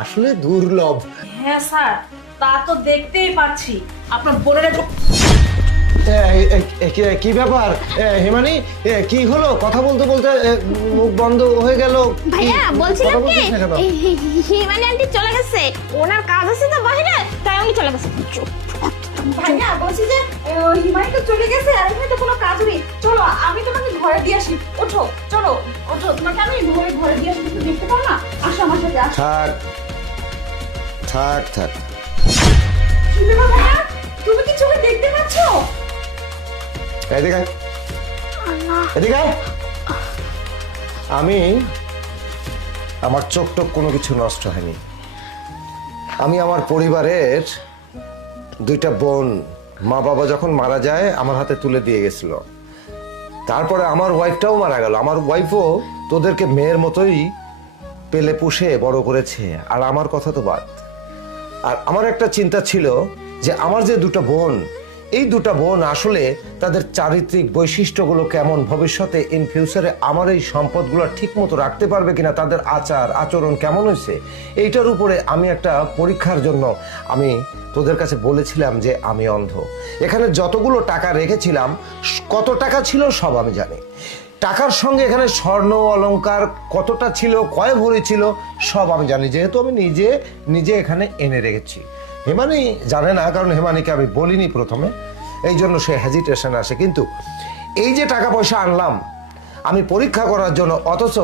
আসলে দুর্লভ। হ্যাঁ স্যার, তা তো দেখতেই পাচ্ছি আপনার বোনের একটু কি ব্যাপার হিমানি? কি হলো? কথা বলতে বলতে মুখ বন্ধ হয়ে গেল। ভাইয়া বলছিলাম কথা কি বলছিস না কেন? হিমানি আন্টি চলে গেছে, ওনার কাজ আছে তো বাইরে, তাই উনি চলে গেছে। ভাইয়া বলছি যে হিমাই তো চলে গেছে আর এখানে তো কোনো কাজ নেই। চলো আমি তোমাকে ঘরে দিয়ে আসি। ওঠো, চলো ওঠো, তোমাকে আমি ঘরে দিয়ে আসি। তুমি দেখতে পাও না? আসো আমার সাথে আসো। থাক থাক থাক। কি ব্যাপার ভাইয়া? তুমি কি চোখে দেখতে পাচ্ছ? এদিকে আয়। এদিকে আয়। আমি আমার চোখ টোক কোনো কিছু নষ্ট হয়নি। আমি আমার পরিবারের দুইটা বোন মা বাবা যখন মারা যায় আমার হাতে তুলে দিয়ে গেছিল। তারপরে আমার ওয়াইফটাও মারা গেল। আমার ওয়াইফও তোদেরকে মেয়ের মতোই পেলে পুষে বড় করেছে, আর আমার কথা তো বাদ। আর আমার একটা চিন্তা ছিল যে আমার যে দুটো বোন, এই দুটো বোন আসলে তাদের চারিত্রিক বৈশিষ্ট্যগুলো কেমন, ভবিষ্যতে ইন ফিউচারে আমার এই সম্পদগুলো ঠিক মতো রাখতে পারবে কিনা, তাদের আচার আচরণ কেমন হয়েছে, এইটার উপরে আমি একটা পরীক্ষার জন্য আমি তোদের কাছে বলেছিলাম যে আমি অন্ধ। এখানে যতগুলো টাকা রেখেছিলাম, কত টাকা ছিল সব আমি জানি। টাকার সঙ্গে এখানে স্বর্ণ অলংকার কতটা ছিল, কয় ভরি ছিল, সব আমি জানি, যেহেতু আমি নিজে এখানে এনে রেখেছি। হেমানি জানে না, কারণ হেমানিকে আমি বলিনি প্রথমে, এই জন্য সে হেজিটেশন আসে। কিন্তু এই যে টাকা পয়সা আনলাম আমি পরীক্ষা করার জন্য, অথচ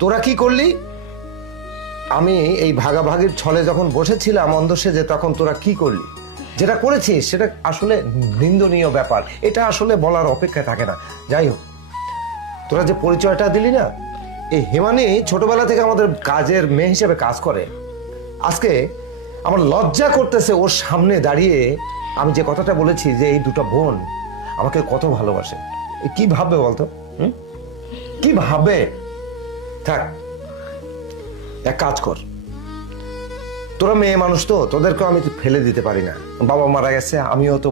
তোরা কি করলি? আমি এই ভাগাভাগির ছলে যখন বসেছিলাম অন্ধ সেজে, তখন তোরা কি করলি? যেটা করেছিস সেটা আসলে নিন্দনীয় ব্যাপার, এটা আসলে বলার অপেক্ষায় থাকে না। যাই হোক, তোরা যে পরিচয়টা দিলি না, এই হেমানি ছোটবেলা থেকে আমাদের কাজের মেয়ে হিসেবে কাজ করে। আজকে আমার লজ্জা করতেছে ওর সামনে দাঁড়িয়ে আমি যে কথাটা বলেছি যে এই দুটো বোন আমাকে কত ভালোবাসে। কি ভাববে বলতো? কি ভাববে? থাক, এক কাজ কর, তোরা মেয়ে মানুষ তো, তোদেরকে আমি তো ফেলে দিতে পারি না। বাবা মারা গেছে, আমিও তো